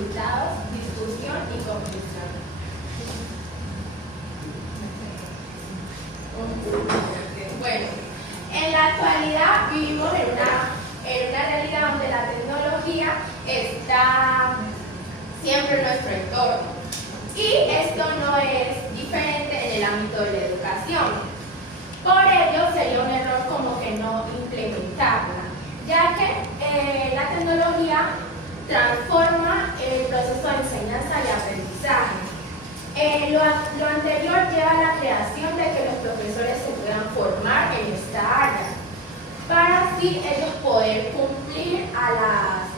resultados, discusión y conclusión. Bueno, en la actualidad vivimos en una realidad donde la tecnología está siempre en nuestro entorno. Y esto no es diferente en el ámbito de la educación. Por ello, sería un error como que no implementarla, ya que la tecnología transforma el proceso de enseñanza y aprendizaje. Lo anterior lleva a la creación de que los profesores se puedan formar en esta área, para así ellos poder cumplir a las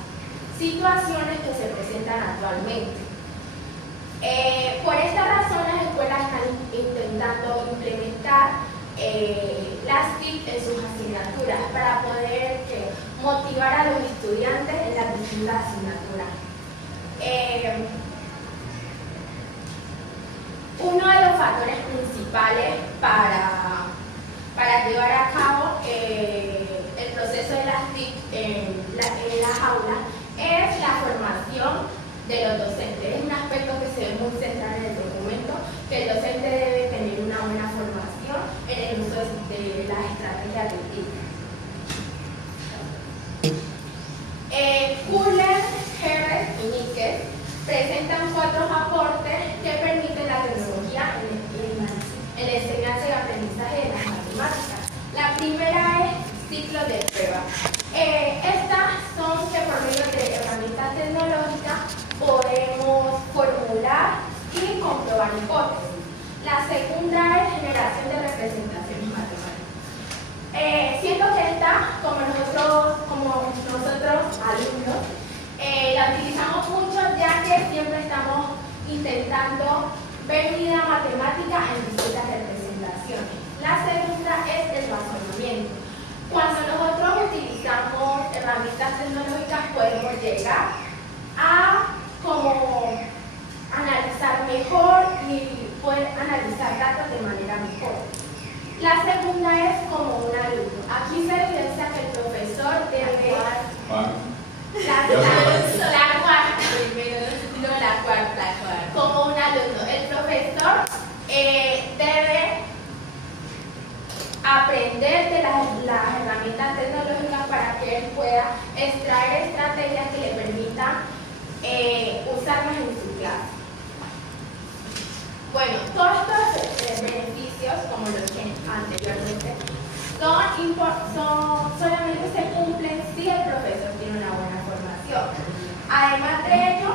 situaciones que se presentan actualmente. Por esta razón, las escuelas están intentando implementar las TIC en sus asignaturas para poder motivar a los estudiantes en las distintas asignaturas. Uno de los factores principales para llevar a cabo el proceso de las TIC en las aulas es la formación de los docentes. Es un aspecto que se ve muy central en el documento, que el docente debe tener una buena formación en el uso de las estrategias de TIC. Kuller, Herbert y Níquez presentan 4 aportes que permiten la tecnología en la enseñanza y aprendizaje de las matemáticas. La primera es ciclos de prueba. Estas son que por medio de herramientas tecnológicas podemos formular y comprobar hipótesis. La segunda es generación de representaciones matemáticas. Siento que esta, como nosotros alumnos, la utilizamos mucho, ya que siempre estamos intentando ver unidad matemática en distintas representaciones. La segunda es el razonamiento. Cuando nosotros utilizamos herramientas tecnológicas podemos llegar a como analizar mejor y poder analizar datos de manera mejor. La segunda es como un alumno. Aquí se evidencia que el profesor debe... La cuarta. Como un alumno. El profesor debe aprender de las herramientas tecnológicas para que él pueda extraer estrategias que le permitan usarlas en su clase. Bueno, todos estos beneficios, como los que anteriormente, solamente se cumplen si el profesor tiene una buena formación. Además de ello,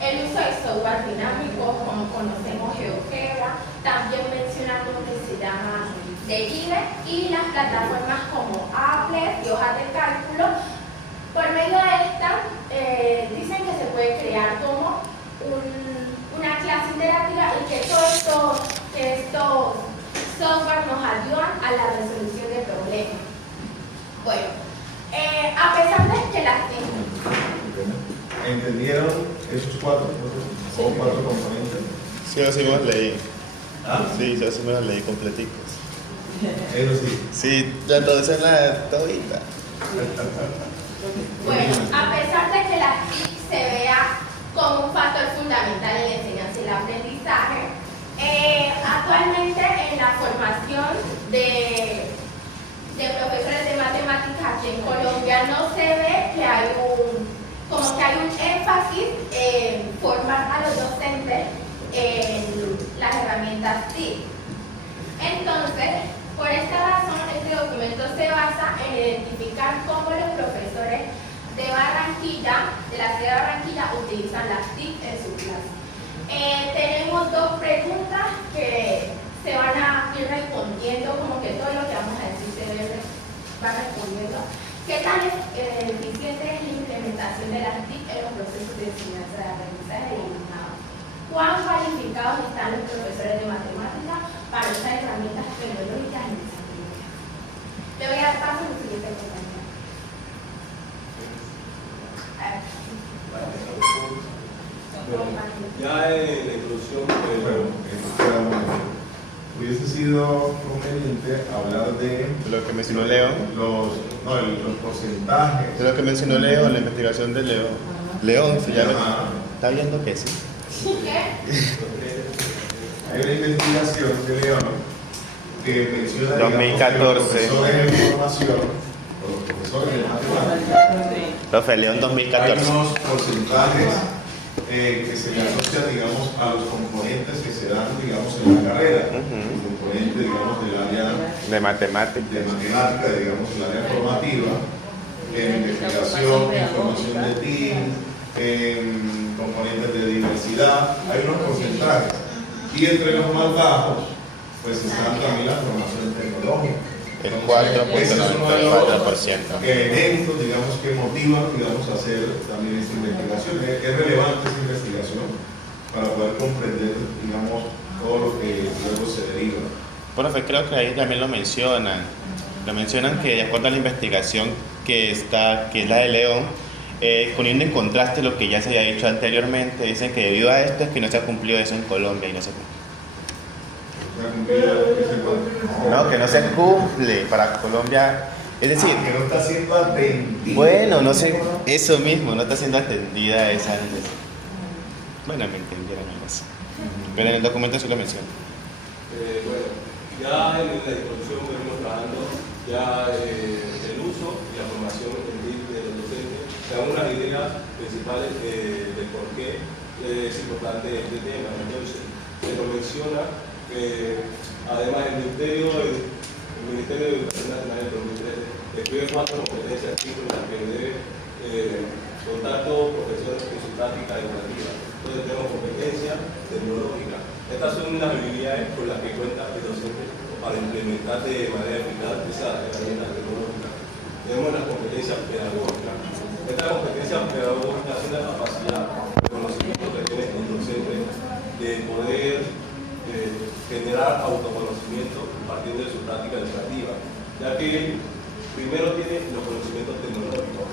el uso de software dinámico, como conocemos GeoGebra, también mencionamos que se llama Derive, y las plataformas como Applet y hojas de cálculo. Por medio de estas, dicen que se puede crear como una clase interactiva y que todos estos software nos ayudan a la resolución de problemas. Bueno, a pesar de que las ¿entendieron esos 4 componentes? Sí, así me las leí. ¿Ah? Sí, así me las leí completicas. Eso sí. Sí, ya entonces la todita. Bueno, a pesar de que la TIC se vea como un factor fundamental en la enseñanza y el aprendizaje, actualmente en la formación de profesores de matemáticas aquí en Colombia no se ve que hay un énfasis en formar a los docentes en las herramientas TIC. Entonces, por esta razón, este documento se basa en identificar cómo los profesores de Barranquilla, de la ciudad de Barranquilla, utilizan las TIC en su clase. Tenemos 2 preguntas que se van a ir respondiendo, como que todo lo que vamos a decir se va respondiendo. ¿Qué tan eficiente es la implementación de las TIC en los procesos de enseñanza de aprendizaje y eliminado? ¿Cuán cualificados están los profesores de matemáticas para usar herramientas tecnológicas en esa actividad? Le voy a dar paso a mi siguiente compañero. Ya en la introducción, hubiese sido conveniente hablar de Lo que mencionó Leo. los porcentajes. De lo que mencionó Leo, la investigación de Leo. León se llama. Ajá. ¿Está viendo que sí? ¿Qué? Hay una investigación de León que menciona 2014. digamos, que los profesores de formación o los profesores de matemáticas Profe, León hay 2014. unos porcentajes que se le asocian, digamos, a los componentes que se dan, digamos, en la carrera. El componente, digamos, del área De matemáticas. de matemática, digamos, el área formativa, en investigación, información de team, en componentes de diversidad, hay unos porcentajes. Y entre los más bajos, pues están también la formación tecnológica. El Ese es uno de los 4.94%. elementos, digamos, que motivan, digamos, a hacer también esta investigación. Es relevante esta investigación para poder comprender, digamos, todo lo que luego se deriva. Profe, creo que ahí también lo mencionan. Lo mencionan que de acuerdo a la investigación que es la de León, poniendo en contraste lo que ya se había dicho anteriormente, dicen que debido a esto es que no se ha cumplido eso en Colombia y no se cumple. No, que no se cumple para Colombia. Es decir, que no está siendo atendido. bueno, no sé, eso mismo, no está siendo atendida esa necesidad. Bueno, me entendieron algo así. Pero en el documento sí lo menciona. Bueno, ya en la introducción venimos trabajando ya el uso y la formación de los docentes, que dan unas ideas principales de por qué es importante este tema. Entonces, se nos menciona que además el Ministerio de Educación Nacional del 2013 describe 4 competencias en las que debe contar todos los profesores en su práctica educativa. Entonces tenemos competencia tecnológica. Estas son las habilidades con las que cuenta el docente para implementar de manera eficaz esas herramientas tecnológicas. Tenemos las competencias pedagógicas. Esta competencia pedagógica es la capacidad de conocimiento que tiene el docente de poder generar autoconocimiento partiendo de su práctica educativa, ya que él primero tiene los conocimientos tecnológicos.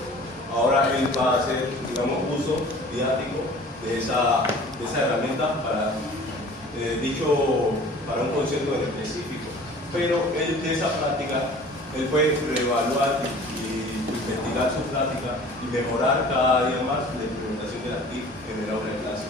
Ahora él va a hacer, digamos, uso didáctico de esa herramienta para para un concepto en específico. Pero él de esa práctica, él puede reevaluar y investigar su práctica y mejorar cada día más la implementación de las TIC en el aula de clase.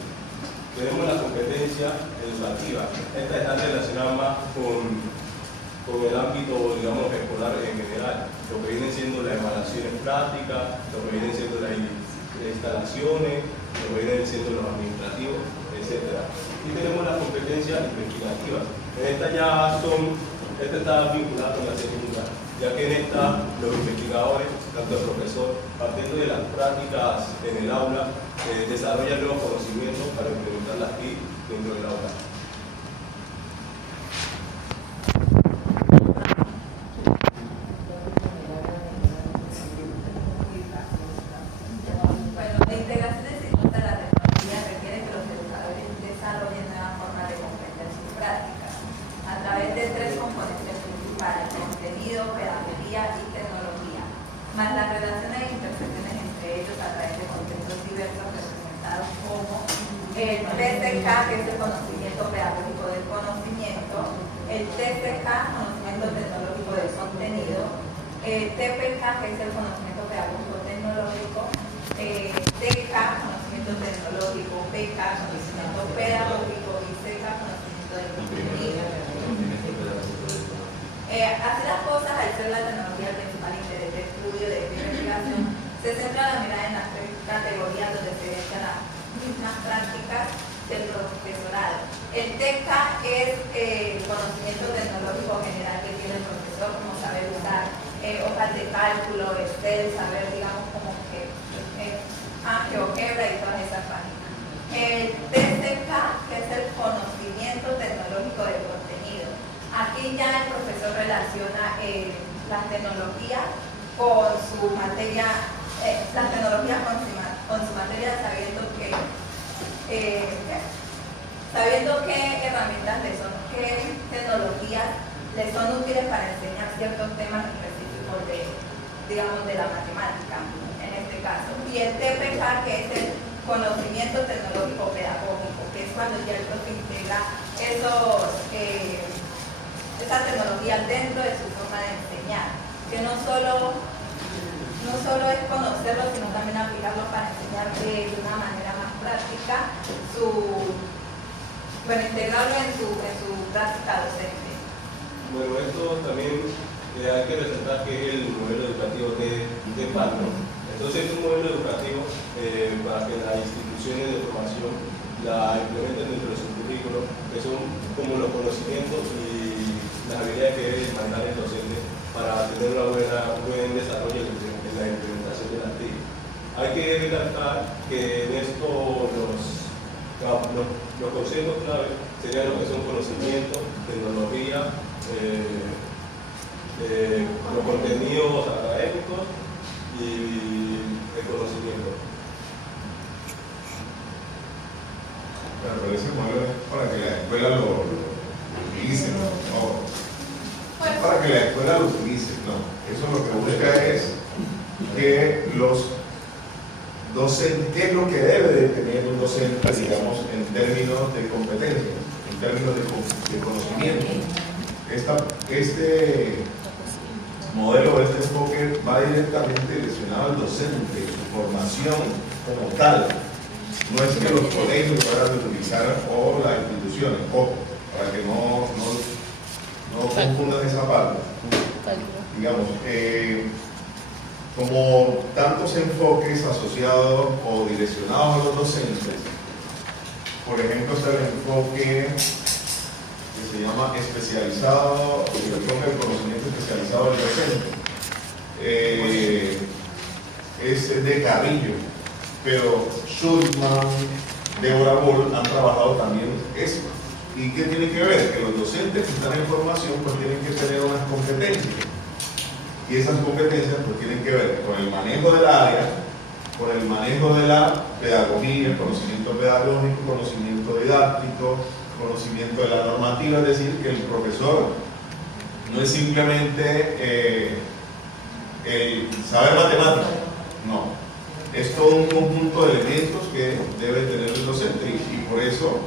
Tenemos la competencia educativa. Esta está relacionada más con el ámbito, digamos, escolar en general. Lo que vienen siendo las evaluaciones prácticas, lo que vienen siendo las instalaciones, lo que vienen siendo los administrativos, etc. Y tenemos las competencias investigativas. Esta está vinculada con la segunda, ya que en esta los investigadores, tanto el profesor, partiendo de las prácticas en el aula, desarrollan nuevos conocimientos para implementarlas aquí dentro del aula. Bueno, la integración exitosa de la tecnología requiere que los educadores desarrollen nuevas formas de comprender sus prácticas a través de 3 componentes principales: contenido, pedagogía y tecnología, más las relaciones e intersecciones entre ellos a través de contenidos diversos representados como el TCK, que es el conocimiento pedagógico del conocimiento, el TCK, conocimiento tecnológico del contenido, TPK, que es el conocimiento pedagógico tecnológico, TK, conocimiento tecnológico, PK, conocimiento pedagógico y CK, conocimiento del contenido. Así las cosas, al ser la tecnología el principal interés de estudio de investigación, se centra la mirada en las 3 categorías donde se evidencian las mismas prácticas del profesorado. El TK es el conocimiento tecnológico general que tiene el profesor, como saber usar hojas de cálculo, Excel, saber, digamos, como que GeoGebra y todas esas páginas. El TCK, que es el conocimiento tecnológico del contenido. Aquí ya el profesor relaciona las tecnologías con su materia, sabiendo qué herramientas qué tecnologías le son útiles para enseñar ciertos temas específicos de la matemática, en este caso. Y el TPK, que es el conocimiento tecnológico pedagógico, que es cuando ya el profe integra esa tecnología dentro de su forma de enseñar, que no solo es conocerlo, sino también aplicarlo para enseñar de de una manera más práctica integrarlo en su práctica docente. Bueno, esto también hay que resaltar que es el modelo educativo de Pablo. Entonces es un modelo educativo para que las instituciones de formación la implementen dentro de su currículo, que son como los conocimientos y las habilidades que debe demandar el docente para tener un buen desarrollo en la implementación de las TIC. Hay que recalcar que en esto los conceptos clave serían lo que son conocimientos, tecnología, los contenidos académicos y el conocimiento. Claro, pero ese modelo es para que la escuela lo utilice, no para que la escuela lo utilice, no. Eso lo que busca es que los docentes, ¿qué es lo que debe de tener un docente, digamos, en términos de competencia, en términos de conocimiento? Este modelo, este enfoque va directamente direccionado al docente, su formación como tal. No es que los colegios vayan a utilizar o las instituciones, ojo, para que no confundan esa parte. Digamos, como tantos enfoques asociados o direccionados a los docentes, por ejemplo, está el enfoque que se llama especializado, el enfoque del conocimiento especializado del docente. Es de Carrillo, pero Schulman, Deborah Bull han trabajado también eso. ¿Y qué tiene que ver? Que los docentes que están en formación pues tienen que tener unas competencias. Y esas competencias pues tienen que ver con el manejo del área, con el manejo de la pedagogía, el conocimiento pedagógico, conocimiento didáctico, conocimiento de la normativa, es decir, que el profesor no es simplemente el saber matemáticas, no. Es todo un conjunto de elementos que debe tener el docente y por eso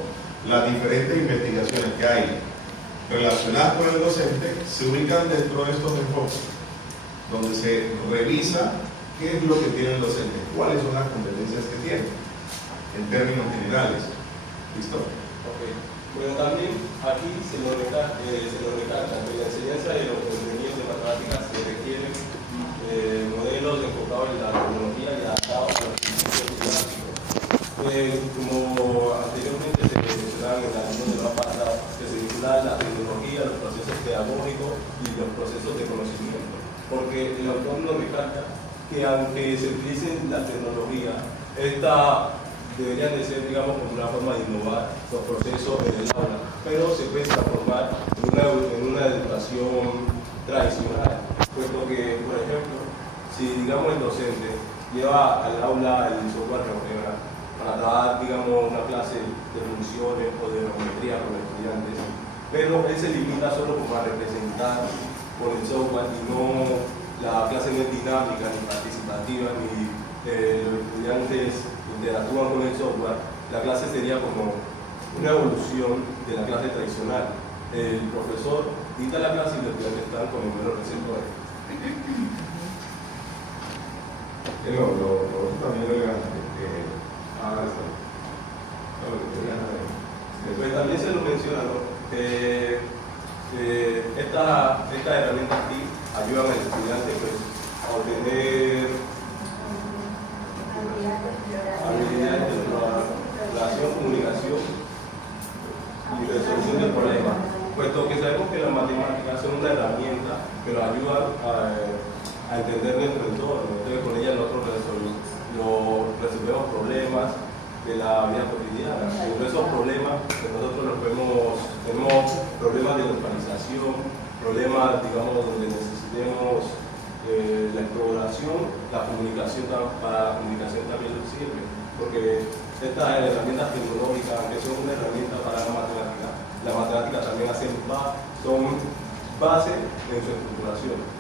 las diferentes investigaciones que hay relacionadas con el docente se ubican dentro de estos enfoques, donde se revisa qué es lo que tiene el docente, cuáles son las competencias que tiene, en términos generales. ¿Listo? Okay. Bueno, también aquí se nos recalca que en la enseñanza de los contenidos de matemáticas se requieren modelos enfocados en la tecnología y adaptados a los principios didácticos. Como anteriormente se mencionaba en la reunión de la pasada, que se vincula la tecnología, los procesos pedagógicos y los procesos de conocimiento. Porque el autor nos recalca que aunque se utilice la tecnología, esta deberían de ser, digamos, como una forma de innovar los procesos en el aula, pero se puede transformar en una educación tradicional, puesto que, por ejemplo, si, digamos, el docente lleva al aula el software regional para dar, digamos, una clase de funciones o de geometría con los estudiantes, pero él se limita solo como a representar con el software y no, la clase no es dinámica ni participativa, ni los estudiantes interactúan con el software, la clase sería como una evolución de la clase tradicional. El profesor dicta la clase y los estudiantes están con el número receptores. Lo también relevante. Después también se lo menciona, ¿no? Esta herramienta aquí ayuda al estudiante pues, a obtener habilidades de relación, comunicación y resolución de problemas, puesto que sabemos que las matemáticas son una herramienta que nos ayuda a entender nuestro entorno. Entonces con ella nosotros resolvemos problemas de la vida cotidiana. Entre esos problemas nosotros tenemos problemas de localización, problemas, digamos, donde necesitemos la exploración, la comunicación, para la comunicación también nos sirve, porque estas herramientas tecnológicas, aunque son una herramienta para la matemática también son base en su estructuración.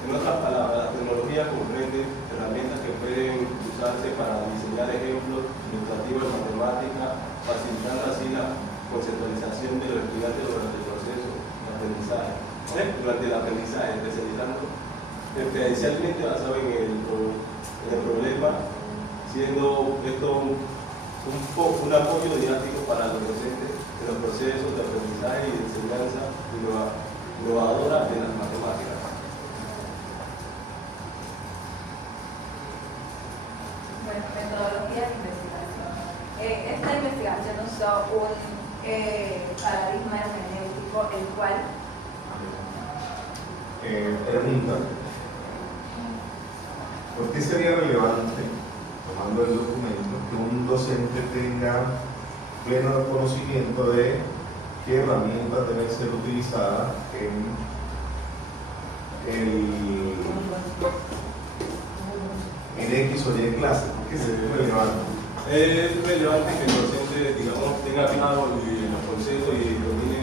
En otras palabras, la tecnología comprende herramientas que pueden usarse para diseñar ejemplos ilustrativos de matemática, facilitando así la conceptualización de los estudiantes durante el proceso de aprendizaje. durante el aprendizaje, especializando experiencialmente basado en el problema, siendo esto un apoyo didáctico para los docentes en los procesos de aprendizaje y de enseñanza innovadora de las matemáticas. Bueno, metodología de investigación. Esta investigación usó un paradigma hermenéutico, el cual... Pregunta. ¿Por qué sería relevante, tomando el documento, que un docente tenga pleno conocimiento de qué herramientas deben ser utilizadas en X o Y clase? ¿Por qué es relevante? Es relevante que el docente, digamos, tenga claro los conceptos y domine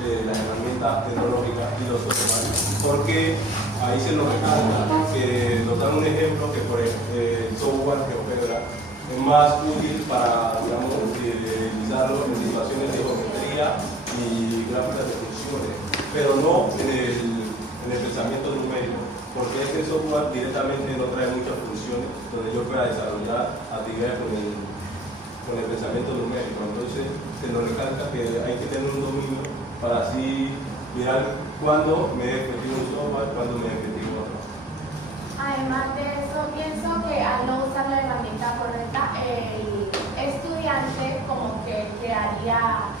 las herramientas tecnológicas y los sistemas, porque ahí se nos recalca que nos dan un ejemplo que por el software GeoGebra es más útil para, digamos, utilizarlo en situaciones de geometría y gráficas de funciones, pero no en el pensamiento numérico, porque este software directamente no trae muchas funciones donde yo pueda desarrollar actividades con el pensamiento numérico. Entonces se nos recalca que hay que tener un dominio para así mirar cuándo me es efectivo un software, cuándo me es efectivo otro. Además de eso, pienso que al no usar la herramienta correcta, el estudiante como que quedaría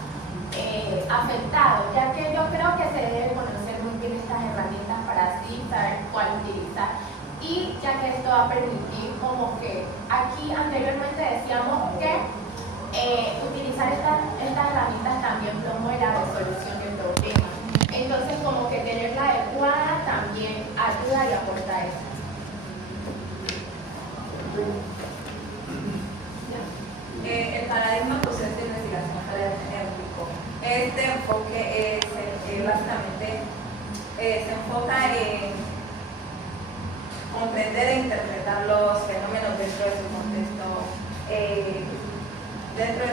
afectado, ya que yo creo que se debe conocer muy bien estas herramientas para así saber cuál utilizar. Y ya que esto va a permitir como que aquí anteriormente decíamos que utilizar estas herramientas también promueve la resolución de problemas. Entonces como que tenerla adecuada también ayuda y aporta a eso. El paradigma proceso de investigación hermenéutico. Este enfoque básicamente se enfoca en comprender e interpretar los fenómenos dentro de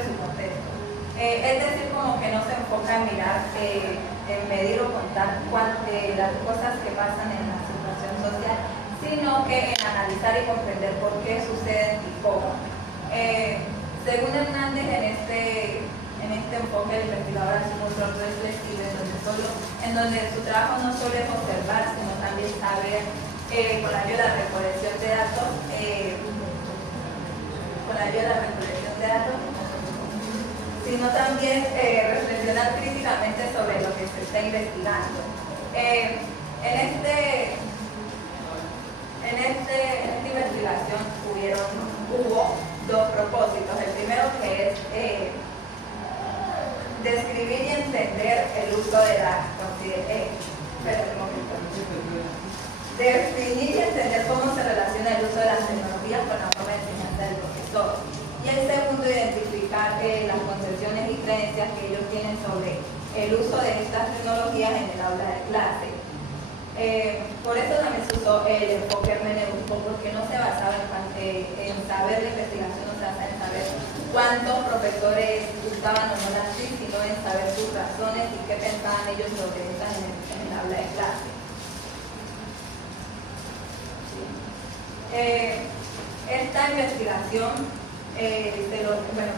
su contexto. Es decir, como que no se enfoca en mirar, en medir o contar las cosas que pasan en la situación social, sino que en analizar y comprender por qué suceden y cómo. Según Hernández, en este enfoque el investigador hace un rol reflexivo en donde su trabajo no solo es observar, sino también saber, con la ayuda de recolección de datos, sino también reflexionar críticamente sobre lo que se está investigando. En esta investigación hubo dos propósitos. El primero, que es describir y entender el uso de definir y entender cómo se relaciona el uso de las tecnologías con la forma de enseñanza del profesor. Y el segundo, identificar las concepciones y creencias que ellos tienen sobre el uso de estas tecnologías en el aula de clase. Por eso también se usó el enfoque hermenéutico, porque no se basaba en saber la investigación, no se basaba en saber cuántos profesores gustaban o no las TIC, sino en saber sus razones y qué pensaban ellos sobre estas en el aula de clase. Esta investigación,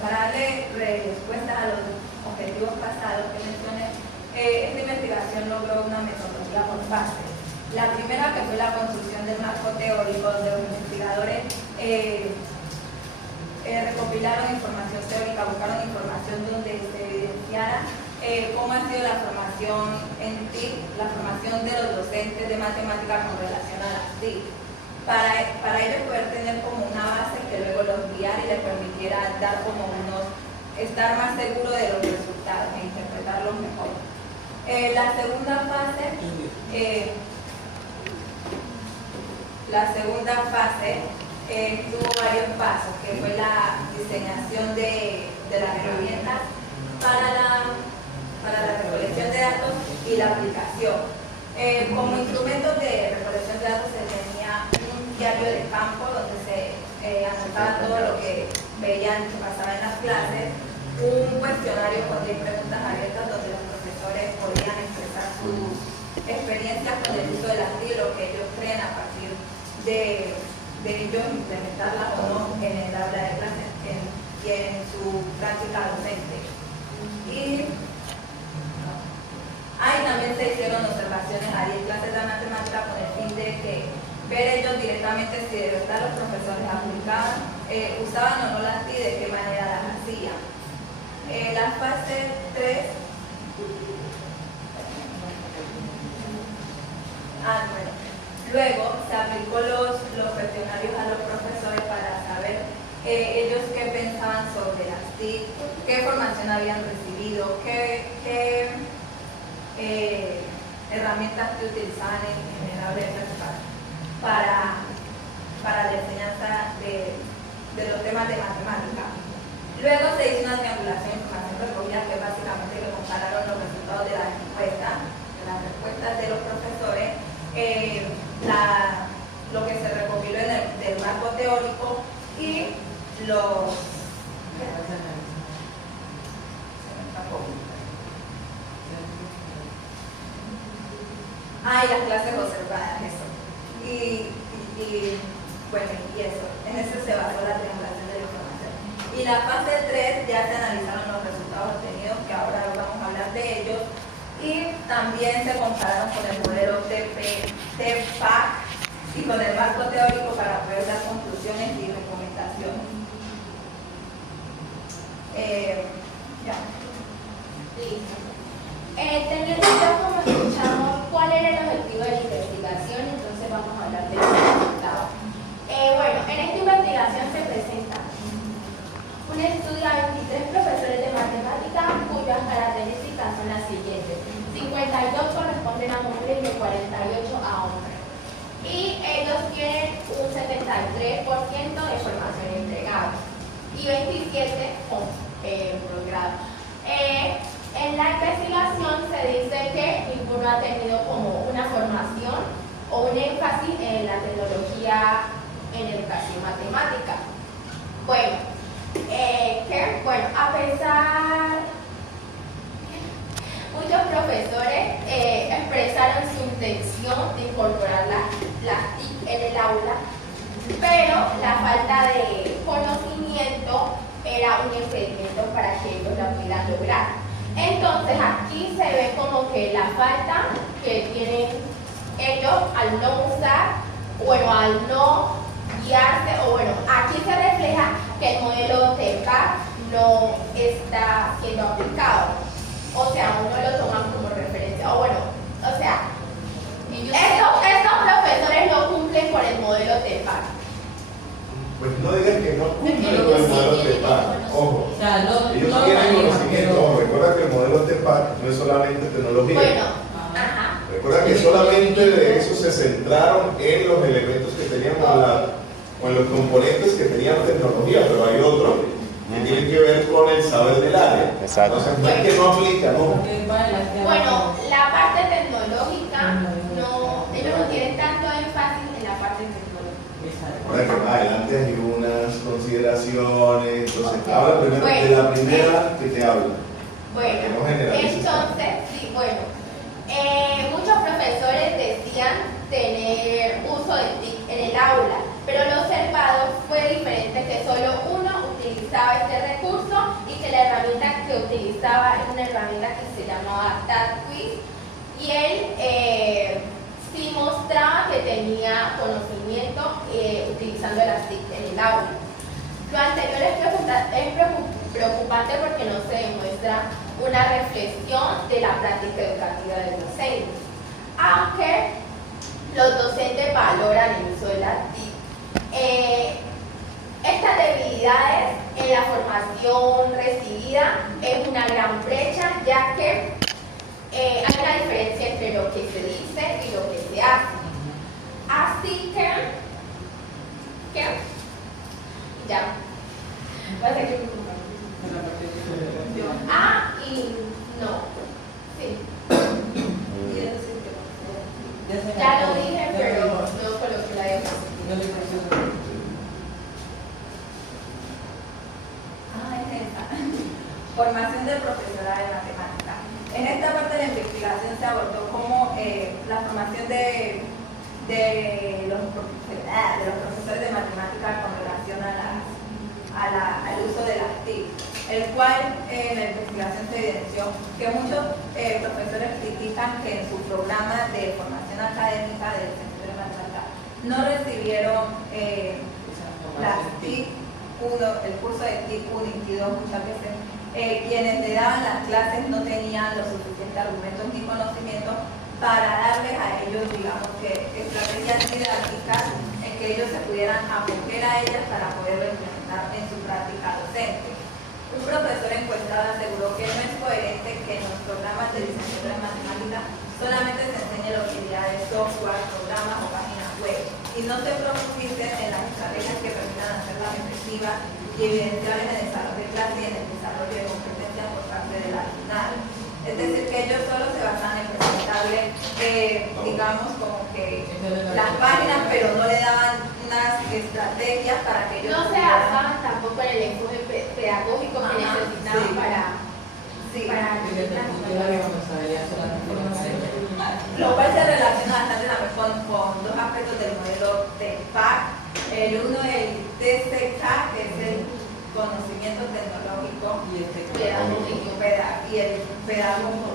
para darle respuesta a los objetivos pasados que mencioné, esta investigación logró una metodología por fases. La primera, que fue la construcción del marco teórico, donde los investigadores recopilaron información teórica, buscaron información donde se evidenciara cómo ha sido la formación en TIC, la formación de los docentes de matemáticas con relación a las TIC. Para ello poder tener como una base que luego los guiara y les permitiera dar como estar más seguro de los resultados e interpretarlos mejor. La segunda fase tuvo varios pasos, que fue la diseñación de las herramientas para la recolección de datos y la aplicación. Como instrumentos de recolección de datos se tenía un diario de campo donde se anotaba todo lo que veían que pasaba en las clases, un cuestionario con 10 preguntas abiertas donde los profesores podían expresar sus experiencias con el uso de las TIC, lo que ellos creen a partir de ellos implementarlas o no en el aula de clase y en su práctica docente. Y ahí también se hicieron observaciones a 10 clases de matemática con el fin de que ver ellos directamente si de verdad los profesores aplicaban, usaban o no las TIC y de qué manera las hacían. La fase 3, bueno, luego se aplicó los cuestionarios a los profesores para saber ellos qué pensaban sobre las TIC, qué formación habían recibido, qué herramientas que utilizaban en el aula de clase para la enseñanza de los temas de matemática. Luego se hizo una triangulación de información recogida que básicamente que compararon los resultados de las encuestas, de las respuestas de los profesores, lo que se recopiló del marco teórico y los y las clases observadas, eso. Y bueno, y eso. En eso se basó la triangulación de la información. Y la fase 3 ya se analizaron los resultados obtenidos, que ahora vamos a hablar de ellos. Y también se compararon con el modelo TPAC y con el marco teórico para poder dar conclusiones y recomendaciones. Ya. Listo. Teniendo ya como escuchamos cuál era el objetivo de la investigación, entonces vamos a hablar de los resultados. Bueno, en esta investigación se presenta un estudio a 23 profesores de matemática cuyas características son las siguientes: 52 corresponden a mujeres y 48 a hombres. Y ellos tienen un 73% de formación entregada y 27 con posgrado. En la investigación se dice que ninguno ha tenido como una formación o un énfasis en la tecnología en educación matemática. Bueno, a pesar, muchos profesores expresaron su intención de incorporar las TIC en el aula, pero la falta de conocimiento era un impedimento para que ellos la pudieran lograr. Entonces aquí se ve como que la falta que tienen ellos al no usar, bueno, al no guiarse, o bueno, aquí se refleja que el modelo TEPAC no está siendo aplicado, o sea, uno lo toman como referencia, o bueno, o sea, estos profesores no cumplen con el modelo TEPAC. Pues no digan que no cumplen con el modelo TEPAC, ojo. Ellos tienen conocimiento, ojo, recuerda que el modelo TEPAC no es solamente tecnología. Bueno, ajá. Recuerda que solamente de eso se centraron en los elementos que teníamos o en los componentes que tenían tecnología, pero hay otros que tienen que ver con el saber del área. Exacto. Entonces no es que no aplica, ¿no? Bueno, la parte tecnológica, ellos no tienen tanto énfasis en la parte tecnológica. Recuerda que más adelante hay unas consideraciones, entonces habla primero de la primera que te habla. Bueno, No generalices. entonces, sí, bueno, muchos profesores decían tener uso de TIC en el aula, pero lo observado fue diferente, que solo uno utilizaba este recurso y que la herramienta que utilizaba es una herramienta que se llamaba TADQuiz, y él sí mostraba que tenía conocimiento utilizando las TIC en el aula. Lo anterior es preocupante porque no se demuestra una reflexión de la práctica educativa del docente, aunque los docentes valoran el uso de las TIC. Estas debilidades en la formación recibida es una gran brecha, ya que hay una diferencia entre lo que se dice y lo que se hace. Así que ya. ¿Vas a seguir? Y no. Sí. Ya lo dije, pero no coloqué la diapositiva. Es esa. Formación del profesorado de matemática. En esta parte de la investigación se abordó cómo la formación de los profesores de matemáticas con relación al uso de las TIC, el cual en la investigación se evidenció que muchos profesores critican que en su programa de formación académica del Centro de Matemáticas no recibieron las TIC 1, el curso de TIC 1 y TIC 2 muchas veces. Quienes le daban las clases no tenían los suficientes argumentos ni conocimientos para darles a ellos, digamos, que estrategias didácticas en que ellos se pudieran acoger a ellas para poderlo implementar en su práctica docente. Un profesor encuestado aseguró que no es coherente que en los programas de licenciatura en matemáticas solamente se enseñe la utilidad de software, programas o páginas web y no se profundicen en las estrategias que permitan hacerlas efectivas y evidenciables en el salón de clase y en el desarrollo de competencias por parte del alumnado. Es decir, que ellos solo se basan en presentarle, digamos, como que las páginas, pero no le daban unas estrategias para que ellos no se basaban tampoco en el enfoque pedagógico que necesitaban sí. para lo cual se relaciona bastante también con dos aspectos del modelo de PAC. El uno es el TCK, que es el conocimiento tecnológico y el pedagógico y el pedagógico.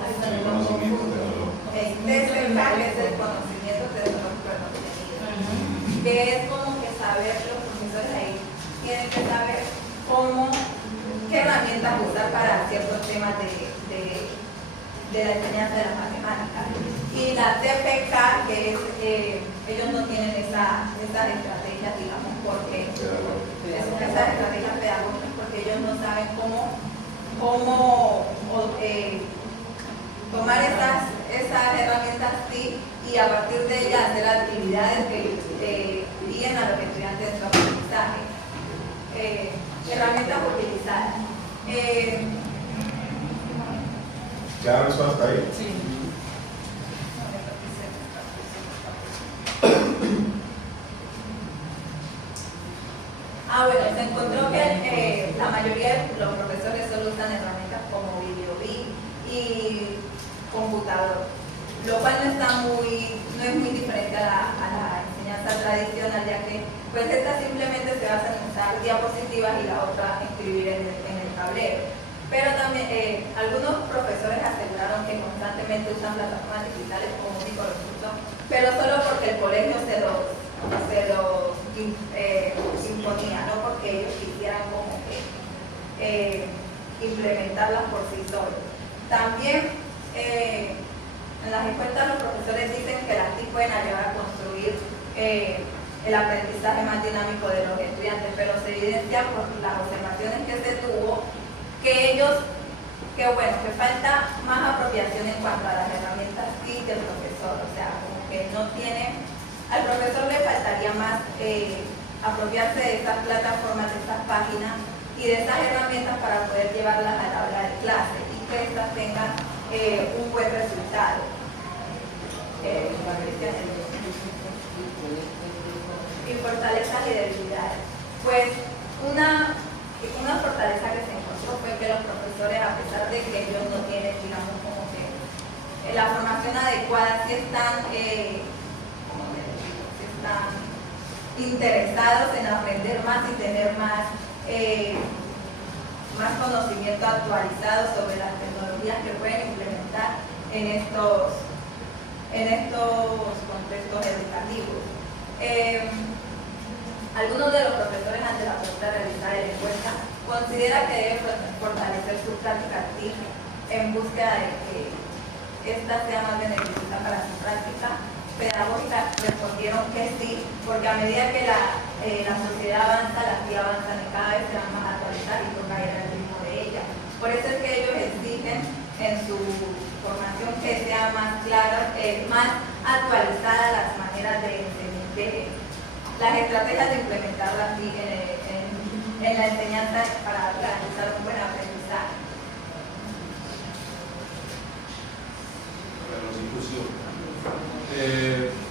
El TCK, que es el conocimiento tecnológico del contenido, que es como que saber, los profesores ahí tienen que saber qué herramientas usar para ciertos temas de la enseñanza de las matemáticas. Y la TPK, que es, ellos no tienen esas estrategias, digamos, porque esas estrategias pedagógicas, porque ellos no saben cómo tomar esas herramientas TIC y a partir de ellas hacer actividades que guíen a los estudiantes en su aprendizaje. Herramientas utilizadas. ¿Ya eso hasta ahí? Sí. Bueno, se encontró que la mayoría de los profesores solo usan herramientas como VideoBee y computador, lo cual no es muy diferente a la enseñanza tradicional, ya que pues esta simplemente se basa en usar diapositivas y la otra escribir en el tablero. Pero también algunos profesores aseguraron que constantemente usan plataformas digitales como único recurso, pero solo porque el colegio se los imponía, no porque ellos quisieran como que implementarlas por sí solos. También en las encuestas los profesores dicen que las TIC pueden ayudar a construir el aprendizaje más dinámico de los estudiantes, pero se evidencia por las observaciones que se tuvo que falta más apropiación en cuanto a las herramientas TIC del profesor, o sea, como que no tiene, al profesor le faltaría más apropiarse de estas plataformas, de estas páginas y de estas herramientas para poder llevarlas al aula de clase y que estas tengan un buen resultado. Y fortalezas y debilidades. Pues una fortaleza que se encontró fue que los profesores, a pesar de que ellos no tienen, digamos, como que la formación adecuada, sí están interesados en aprender más y tener más conocimiento actualizado sobre las tecnologías que pueden implementar en estos contextos educativos. Algunos de los profesores ante la pregunta realizada en la encuesta considera que debe fortalecer su práctica TIC en búsqueda de que esta sea más beneficiosa para su práctica pedagógica. Respondieron que sí, porque a medida que la sociedad avanza, las TIC avanzan y cada vez se van más a actualizar y toca ir al ritmo de ella. Por eso es que ellos exigen en su formación que sea más clara, más actualizada las maneras de las estrategias de implementarlas en la enseñanza para garantizar un buen aprendizaje.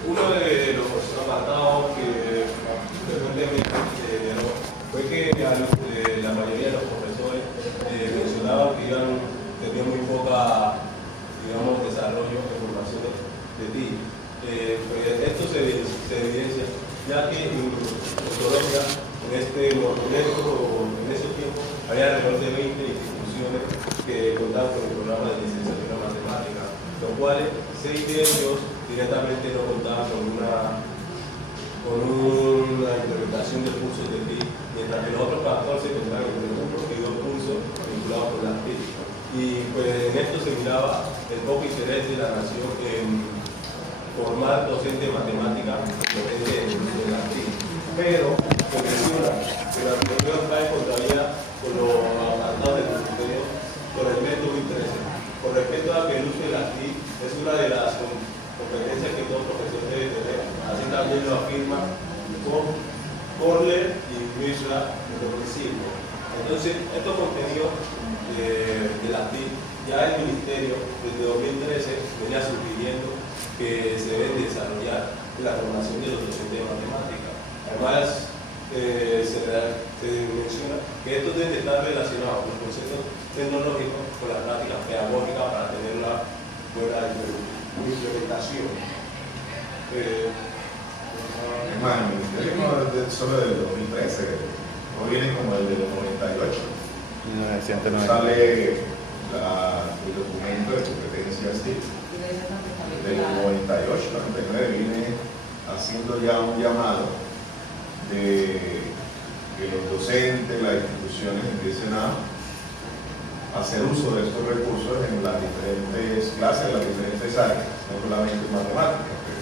Uno de los apartados que frecuentemente fue que la mayoría de los profesores mencionaban que tenían muy poca alrededor de 20 instituciones que contaban con el programa de licenciatura en matemáticas, los cuales 6 de ellos directamente no contaban con una implementación de cursos de TIC, mientras que los otros 14 contaban con 1 y 2 cursos vinculados con las TIC. Y pues en esto se miraba el poco interés de la nación en formar docentes de matemáticas docentes de las TIC. Pero se menciona que la Constitución está en contravía con los apartados del Ministerio con el método interés. Con respecto a que el uso de las TIC es una de las competencias que todo profesor debe tener. Así también lo afirma Corler y Mishra en 2005. Entonces, estos contenidos de la TIC, ya el Ministerio desde 2013 venía sugiriendo que se deben desarrollar la formación de los docentes de matemáticas. Además, se menciona que estos deben estar relacionados con los conceptos tecnológicos con las prácticas pedagógicas para tener una buena implementación. Es más, el Ministerio no es solo del 2013, no viene como el del 98. Sale el documento de competencias TIC del 98, 99, viene haciendo ya un llamado de que los docentes, las instituciones empiecen a hacer uso de estos recursos en las diferentes clases, en las diferentes áreas, no solamente en matemáticas, pero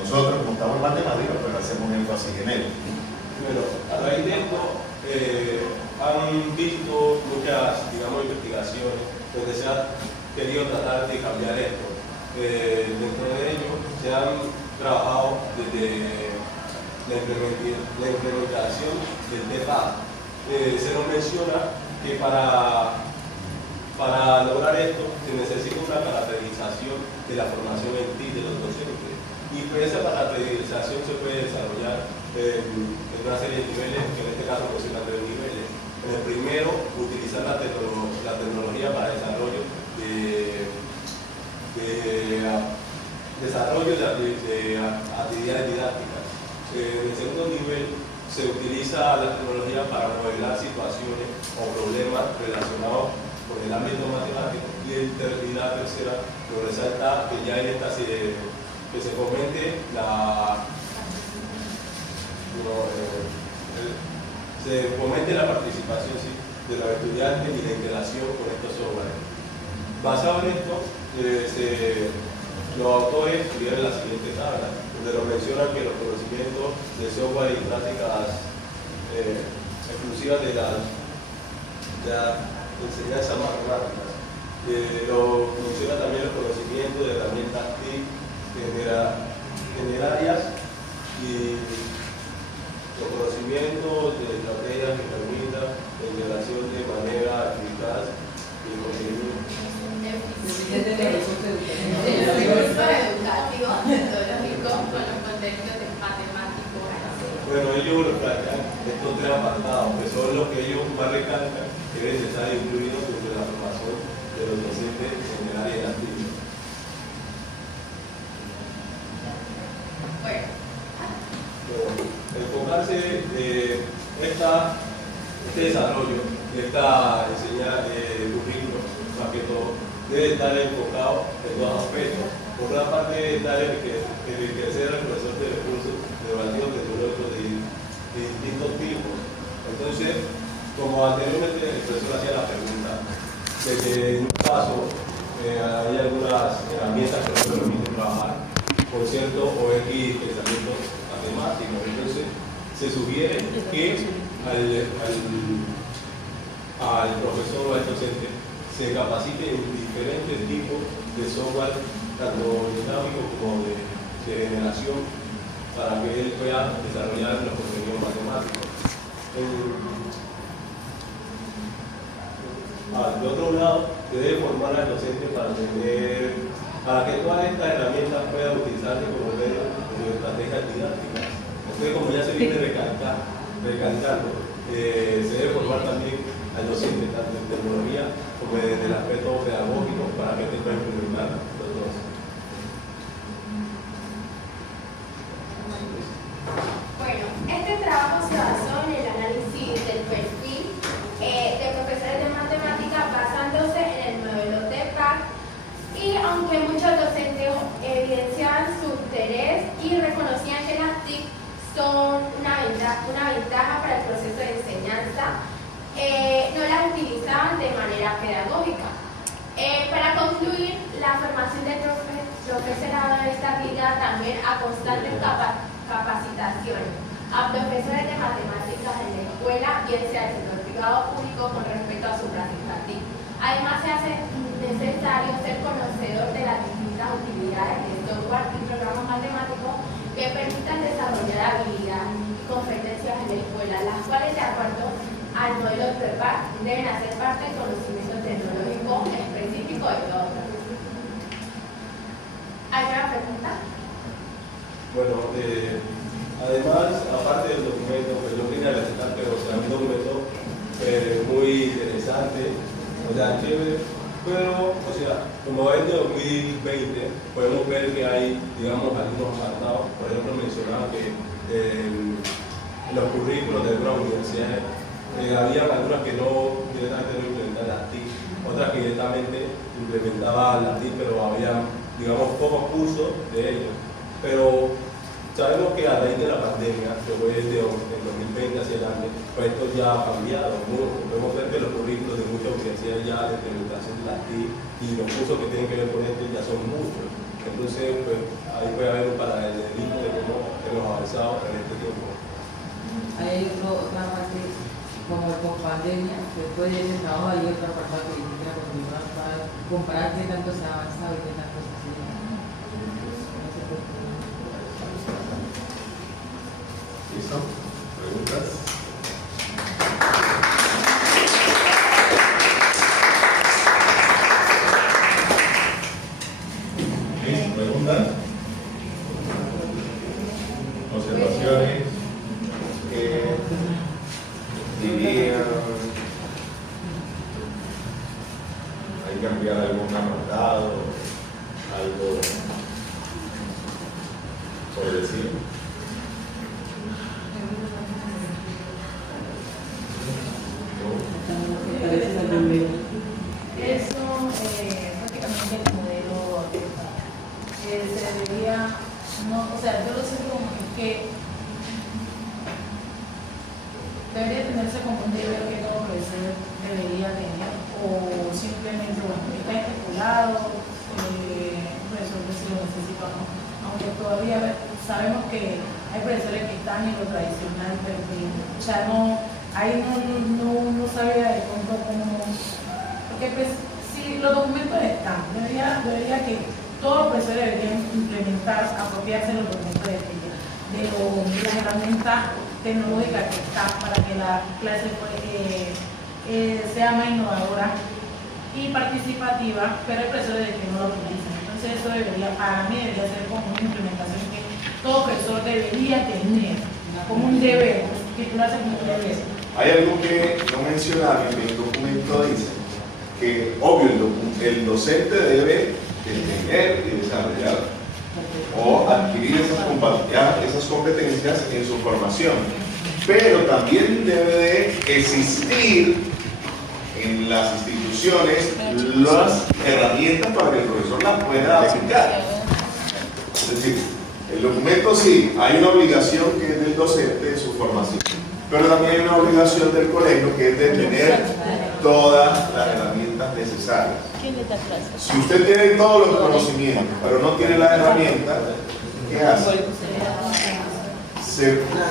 nosotros, como estamos en matemáticas, pues hacemos énfasis en ello. Bueno, a raíz de esto, han visto muchas, digamos, investigaciones donde se ha querido tratar de cambiar esto. Dentro de ello, se han trabajado desde la implementación del TEPA. Se nos menciona que para lograr esto se necesita una caracterización de la formación en TIC de los docentes. Y pues esa caracterización se puede desarrollar en una serie de niveles, que en este caso funcionan 3 niveles. En el primero, utilizar la tecnología para desarrollo de actividades didácticas. En el segundo nivel, se utiliza la tecnología para modelar situaciones o problemas relacionados con el ámbito matemático. Y la tercera, lo resalta que ya en esta que se fomente la participación de los estudiantes y la integración con estos software. Basado en esto, los autores escribieron la siguiente tabla, donde nos mencionan que los conocimientos de software y prácticas exclusivas de la enseñanza matemáticas. Menciona también los conocimientos de herramientas TIC generarias y los conocimientos de estrategias que permitan la integración de manera eficaz y contenido. El recurso educativo metodológico con los contenidos matemáticos. Bueno, ellos lo plantean estos 3 apartados, que son los que ellos más recalcan que es necesario incluirlos dentro de la formación de los docentes en el área de las TIC. Enfocarse este desarrollo, esta enseñanza de currículo, más que todo, debe estar enfocado en 2 aspectos. Por una parte, debe estar enriquecer al profesor de recursos educativos tecnológicos de distintos tipos. Entonces, como anteriormente el profesor hacía la pregunta, de que en un caso hay algunas herramientas que no se permiten trabajar con cierto o X pensamientos matemáticos. Entonces, se sugiere que al profesor o al docente se capacite en diferentes tipos de software, tanto dinámico como de generación, para que él pueda desarrollar los contenidos matemáticos. De otro lado, se debe formar al docente para que todas estas herramientas puedan utilizarse como medio de estrategias didácticas. Entonces, como ya se viene recalcando, se debe formar también al docente, tanto en tecnología como en el aspecto pedagógico, para que te pueda implementar los dos. Bueno, este trabajo se basó en el análisis del perfil Para concluir, la formación del profesorado está ligada también a constantes capacitaciones a profesores de matemáticas en la escuela, bien sea el sector privado o público, con respecto a su práctica activa. Además, se hace necesario ser conocedor de las distintas utilidades de software y programas matemáticos que permitan desarrollar habilidades y competencias en la escuela, las cuales, de acuerdo al modelo PREPAR, deben hacer parte del conocimiento tecnológico específico de todo. ¿Alguna pregunta? Bueno, además, aparte del documento, pues yo quería resaltar, pero o sea, un documento muy interesante, o sea, chévere, pero, o sea, como es de 2020, podemos ver que hay, digamos, algunos apartados. Por ejemplo, mencionaba que en los currículos de algunas universidades había algunas que no directamente no implementaban las TIC, otras que directamente implementaban las TIC, pero había, digamos, pocos cursos de ellos. Pero sabemos que a raíz de la pandemia, que fue desde el 2020 hacia adelante, pues esto ya ha cambiado mucho. Podemos ver que los currículos de muchas universidades ya de implementación de las TIC y los cursos que tienen que ver con esto ya son muchos. Entonces, pues ahí puede haber un paralelismo de cómo hemos avanzado en este tiempo. Hay otra parte, como con pandemia, después de ese trabajo hay otra parte que quisiera continuar para comparar qué tanto se ha avanzado y qué tanto se ha sido. ¿Listo? ¿Preguntas? ¿Sí? ¿Preguntas? ¿Observaciones? ¿Dirían hay que cambiar algún apartado? ¿Algo por decir? Eso, prácticamente el modelo se debería, no, o sea, yo lo siento como que debería tenerse como un deber que todo profesor debería tener, o simplemente, bueno, está estipulado, profesor que si lo necesita, ¿no? Aunque todavía sabemos que hay profesores que están en lo tradicional, pero que ya no, ahí no sabía de pronto cómo, porque pues si los documentos están, debería que todos los profesores deberían implementar, apropiarse de los documentos de las herramientas tecnológicas que están para que la clase sea más innovadora y participativa, pero hay profesores que no lo utilizan. Entonces eso debería, para mí debería ser como una implementación que todo profesor debería tener, como un deber, titularse como un deber. Hay algo que no mencionaron y el documento dice que, obvio, el docente debe tener y desarrollar o adquirir esas competencias en su formación, pero también debe de existir en las instituciones las herramientas para que el profesor las pueda aplicar. Es decir, el documento sí, hay una obligación que es del docente en su formación, pero también hay una obligación del colegio que es de tener todas las herramientas necesarias. Si usted tiene todos los conocimientos, pero no tiene las herramientas, ¿qué hace?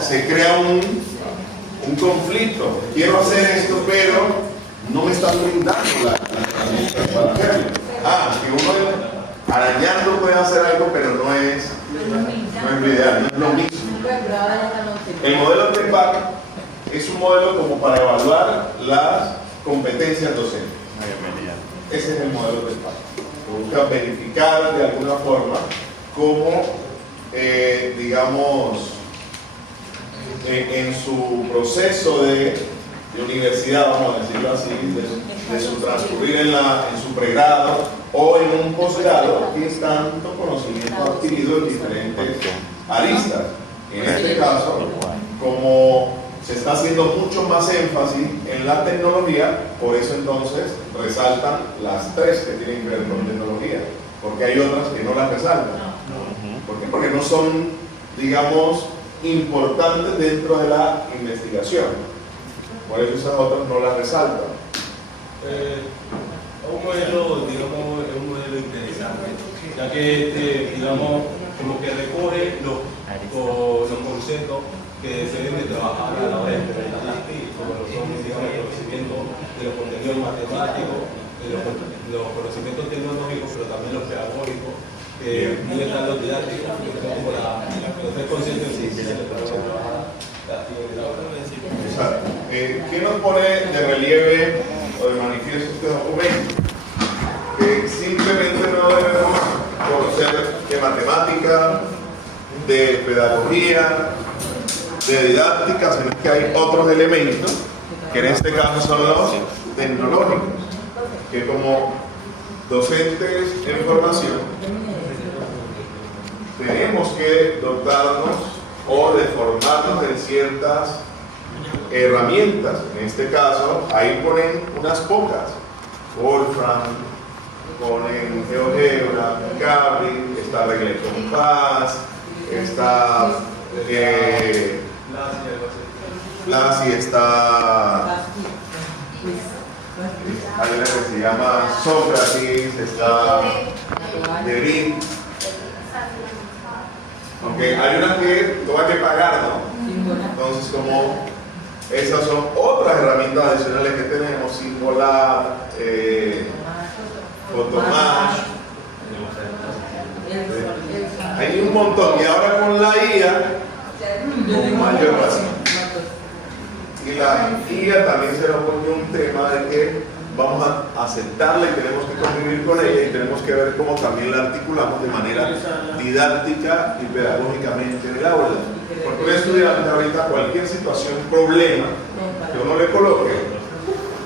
Se crea un conflicto. Quiero hacer esto, pero no me están brindando las herramientas para hacerlo. Que uno arañando puede hacer algo, pero no es lo ideal, no es lo mismo. El modelo PREPAR es un modelo como para evaluar las competencias docentes. Ese es el modelo PREPAR. Busca verificar de alguna forma cómo, digamos, en su proceso de universidad, vamos a decirlo así, de su transcurrir en su pregrado o en un posgrado, que es tanto conocimiento adquirido en diferentes aristas. En este caso, como se está haciendo mucho más énfasis en la tecnología, por eso entonces resaltan las tres que tienen que ver con tecnología, porque hay otras que no las resaltan. ¿Por qué? Porque no son, digamos, importantes dentro de la investigación. Por eso esas otras no las resaltan. Un modelo, digamos, es un modelo interesante, ya que digamos, como que recoge los conceptos que se deben de trabajar a la hora de implementar las TIC, como lo son, digamos, el conocimiento de los contenidos matemáticos, los conocimientos tecnológicos, pero también los pedagógicos, muy están los didácticos, que son como los tres conceptos que se les trabajar las TIC en el aula. Exacto. ¿Qué nos pone de relieve o de manifiesto este documento? Que simplemente no debemos conocer de matemática, de pedagogía, de didáctica, sino que hay otros elementos que en este caso son los tecnológicos, que como docentes en formación tenemos que dotarnos o de formarnos en ciertas herramientas. En este caso, ahí ponen unas pocas: Wolfram, ponen GeoGebra, Cabri, está regla de compás, está LASI, está hay una que se llama Sócrates, está Derin. Aunque hay una que tú hay que pagar, ¿no? Entonces, como esas son otras herramientas adicionales que tenemos, Symbolab, Photomash, hay un montón. Y ahora con la IA, con mayor razón. Y la IA también se nos pone un tema de que vamos a aceptarla y tenemos que convivir con ella y tenemos que ver cómo también la articulamos de manera didáctica y pedagógicamente en el aula. Porque un estudiante ahorita, cualquier situación, problema, que uno le coloque,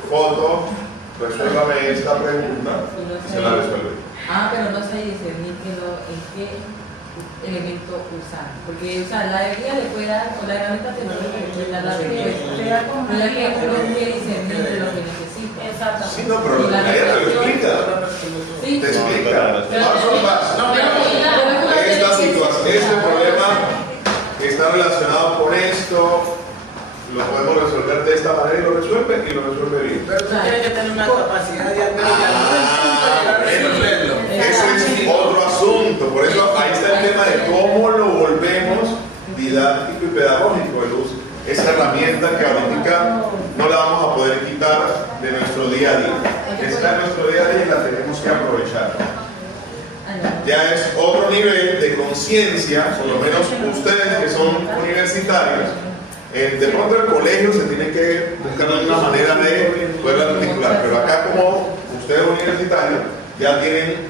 foto, resuélvame esta pregunta, se la resuelve. Pero no sé discernir en qué elemento usar, porque la guía le puede dar, o la herramienta tecnológica le puede dar la respuesta, pero la que uno tiene discernir de lo que necesita. Exactamente. Sí, no, pero la guía te lo explica. Sí. Te explica paso a paso. Esta situación, este problema está relacionado con esto, lo podemos resolver de esta manera y lo resuelve bien. Pero tú tienes que tener una capacidad de resolverlo. Ese es otro asunto, por eso ahí está el tema de cómo lo volvemos didáctico y pedagógico el uso. Esa herramienta que ahorita no la vamos a poder quitar de nuestro día a día. Está en nuestro día a día y la tenemos que aprovechar. Ya es otro nivel de conciencia, por lo menos ustedes que son universitarios. De pronto el colegio se tiene que buscar una manera de poder articular, pero acá como ustedes universitarios ya tienen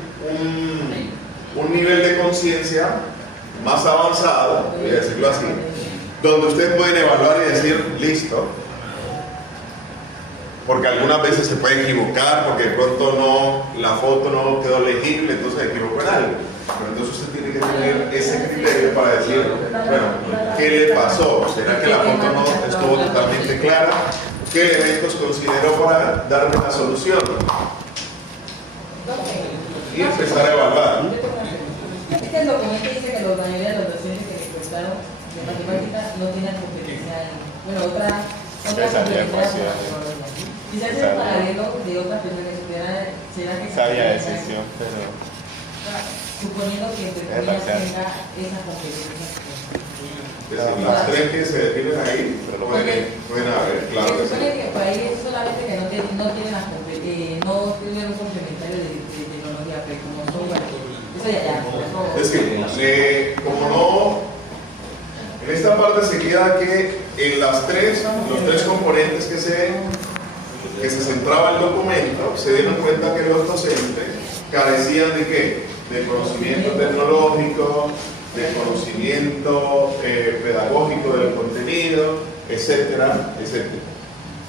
un nivel de conciencia más avanzado, voy a decirlo así, donde ustedes pueden evaluar y decir, listo, porque algunas veces se pueden equivocar, porque de pronto la foto no quedó legible, entonces se equivocó en algo. Pero entonces usted tiene que tener ese criterio para decir, bueno, ¿qué le pasó? ¿Será que la foto no estuvo totalmente clara? ¿Qué elementos consideró para dar una solución? Y empezar a evaluar. Este documento dice que la mayoría de los docentes que me contaron de matemáticas no tienen competencia otra competencia. Quizás es paralelo de otras personas que será que sabía decisión, pero suponiendo que entre comillas tenga esa competencia. Las tres que se definen ahí pueden haber, claro que sí. Se supone que por ahí es solamente que no tienen un complementario de tecnología, pero como software, eso ya. Es que, como no, en esta parte se queda que en los tres componentes que se centraba el documento, se dieron cuenta que los docentes carecían de ¿qué? De conocimiento tecnológico, de conocimiento pedagógico del contenido, etcétera, etcétera.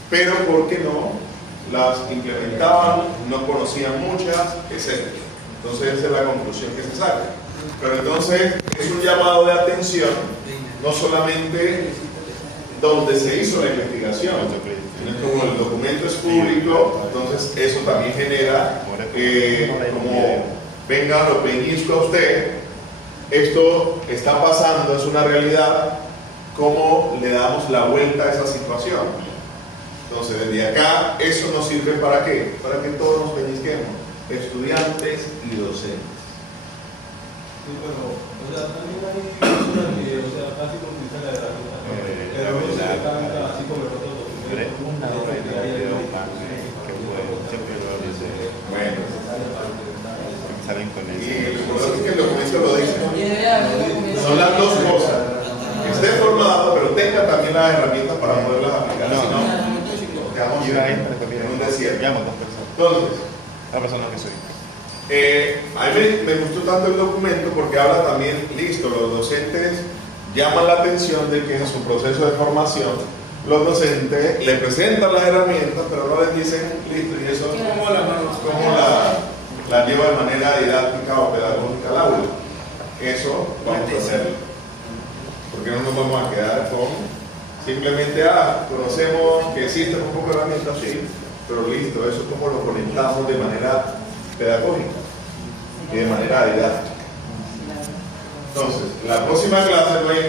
Pero ¿por qué no? Las implementaban, no conocían muchas, etcétera. Entonces esa es la conclusión que se saca. Pero entonces es un llamado de atención, no solamente donde se hizo la investigación, como el documento es público, entonces eso también genera como venga, lo pellizco a usted, esto está pasando, es una realidad, ¿cómo le damos la vuelta a esa situación? Entonces, desde acá, eso nos sirve ¿para qué? Para que todos nos pellizquemos, estudiantes y docentes. Sí, pero, o sea, también hay personas que, o sea, casi no utilizan la herramienta, pero no se encanta, así como los otros documentos. Bueno, Salen con y eso. lo importante es que el documento lo dice. Y debe haber un documento. Son las dos cosas. Que esté formado, pero tenga también las herramientas para poderlas aplicar. No. Si no, quedamos Yo ahí en un desierto. llamo a dos personas. Entonces, La persona que soy. a mí me gustó tanto el documento porque habla también, listo, los docentes llaman la atención de que en su proceso de formación los docentes le presentan las herramientas, pero no les dicen, listo, y eso cómo la lleva de manera didáctica o pedagógica al aula. Eso vamos a hacerlo. Porque no nos vamos a quedar con simplemente, conocemos que existen un poco de herramientas, sí, pero listo, eso es como lo conectamos de manera pedagógica y de manera didáctica. Entonces, la próxima clase voy a